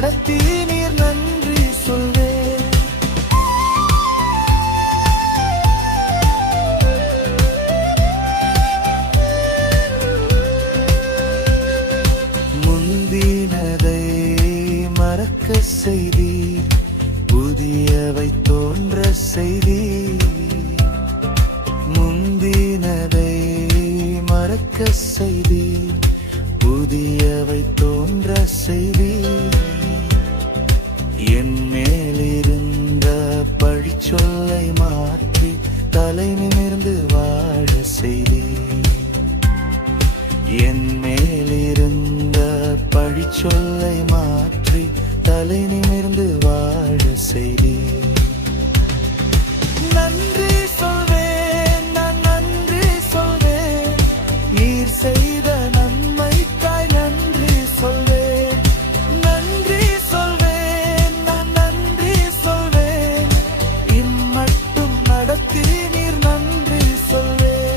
நடத்தி நீர் நன்றி சொல்வே. முந்தினதை மறக்க செய்தி, புதியவை தோன்ற செய்தி. முந்தினதை மறக்க செய்தி, புதியவை தோன்ற செய்தி. என் மேலிருந்த பழிச்சொல்லை மாற்றி தலை நிமிர்ந்து வாழ செய்தி. என் மேலிருந்த பழிச்சொல்லை மாற்றி தலை நிமிர்ந்து வாழ செய்தி.